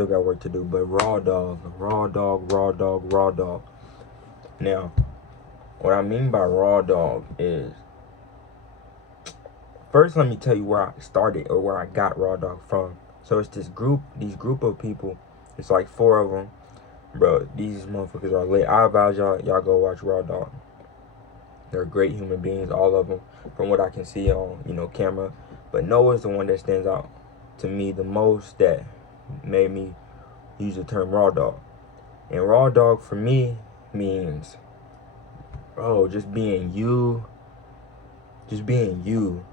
still got work to do. But RawDawg. Now, what I mean by RawDawg is, first let me tell you where I started or where I got RawDawg from. So it's these group of people. It's like 4 of them. Bro, these motherfuckers are lit. I advise y'all go watch RawDawg. They're great human beings, all of them, from what I can see on, camera. But Noah's the one that stands out to me the most, that made me use the term RawDawg. And RawDawg for me means, bro, just being you. Just being you.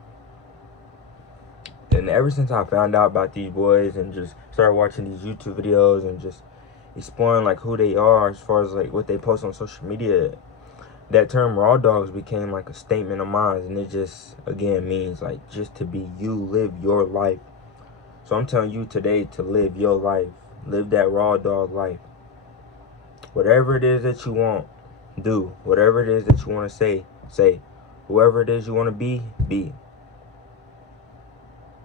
And ever since I found out about these boys and just started watching these YouTube videos and just exploring like who they are as far as like what they post on social media, that term RawDawgs became like a statement of mine. And it just, again, means like just to be you, live your life. So I'm telling you today to live your life. Live that RawDawg life. Whatever it is that you want, do. Whatever it is that you want to say. Whoever it is you want to be.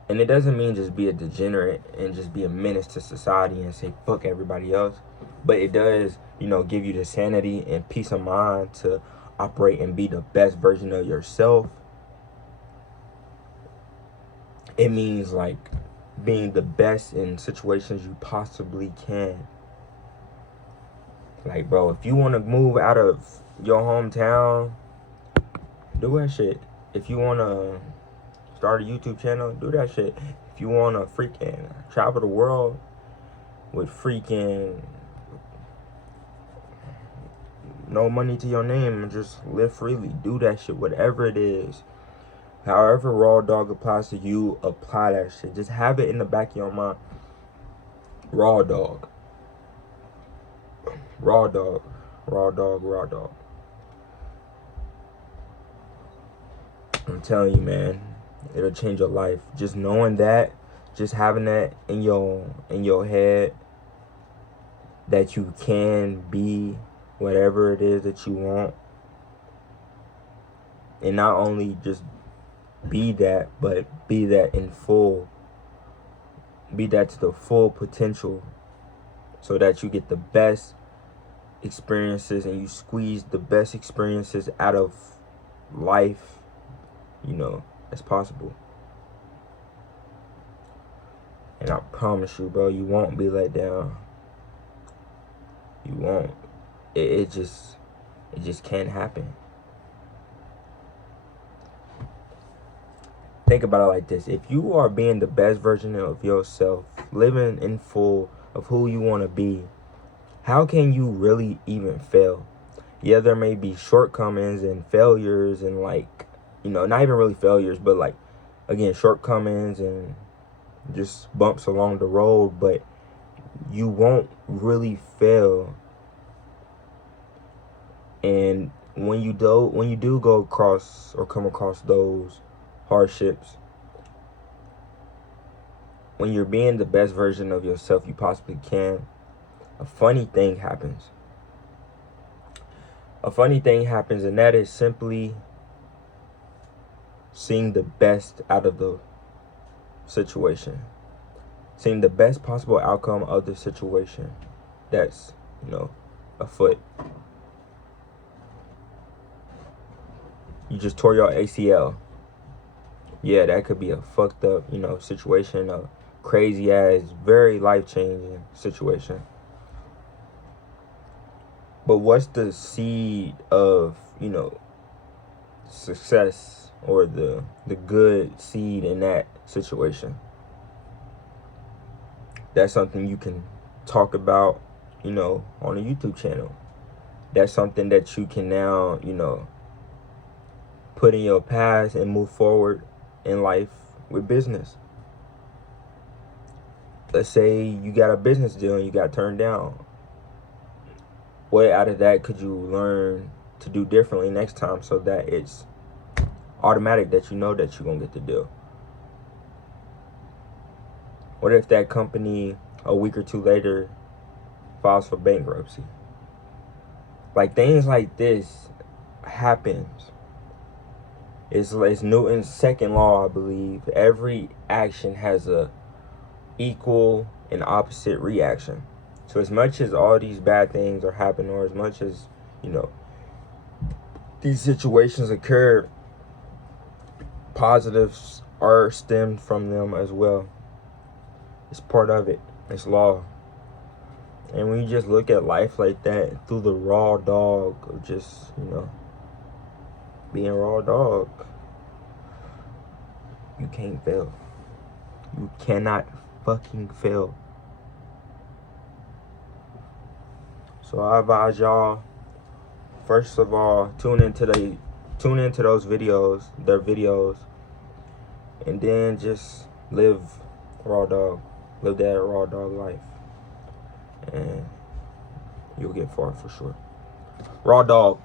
And it doesn't mean just be a degenerate and just be a menace to society and say fuck everybody else. But it does, give you the sanity and peace of mind to operate and be the best version of yourself. It means like being the best in situations you possibly can. Like, bro, if you want to move out of your hometown, do that shit. If you want to start a YouTube channel, do that shit. If you want to freaking travel the world with freaking no money to your name and just live freely, do that shit. Whatever it is, however RawDawg applies to you, apply that shit. Just have it in the back of your mind. RawDawg. I'm telling you, man, it'll change your life. Just knowing that, just having that in your head, that you can be whatever it is that you want. And not only just be that, but be that in full. Be that to the full potential, so that you get the best experiences and you squeeze the best experiences out of life, as possible. And I promise you, bro, you won't be let down. You won't. It just can't happen. Think about it like this. If you are being the best version of yourself, living in full of who you want to be, how can you really even fail? Yeah, there may be shortcomings and failures and not even really failures, but like, again, shortcomings and just bumps along the road, but you won't really fail. And when you do go across or come across those hardships, when you're being the best version of yourself you possibly can, a funny thing happens. And that is simply seeing the best out of the situation. Seeing the best possible outcome of the situation that's, afoot. You just tore your ACL. Yeah, that could be a fucked up, situation, a crazy ass, very life-changing situation. But what's the seed of, success or the good seed in that situation? That's something you can talk about, on a YouTube channel. That's something that you can now, put in your past and move forward in life with business. Let's say you got a business deal and you got turned down. What out of that could you learn to do differently next time so that it's automatic that you know that you're going to get the deal? What if that company a week or two later files for bankruptcy? Like, things like this happens. It's Newton's second law, I believe. Every action has a equal an opposite reaction. So as much as all these bad things are happening, or as much as, you know, these situations occur, positives are stemmed from them as well. It's part of it. It's law. And when you just look at life like that through the raw dog of just, you know, being raw dog, you can't fail. You cannot fucking fail. So I advise y'all, first of all, tune into those videos, their videos, and then just live raw dog. Live that raw dog life. And you'll get far for sure. Raw dog.